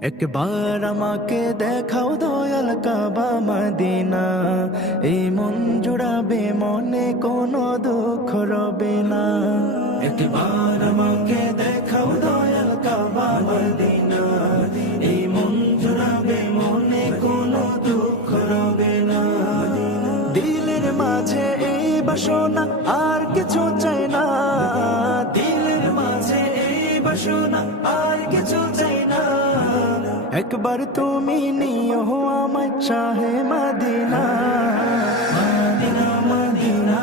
একবার আমাকে দেখাও দয়াল কাবা মদিনা, এই মন জুড়াবে মনে কোনো দুঃখ রবে না। একবার আমাকে দেখাও দয়াল কাবা মদিনা, এই মন জুড়াবে মনে কোনো দুঃখ রবে না। দিলের মাঝে এই বাসনা আর কিছু চাই না, দিলের মাঝে এই বাসনা আর কিছু চাই না। একবার তুমি নিও আমায় শাহে মদিনা, মদিনা মদিনা।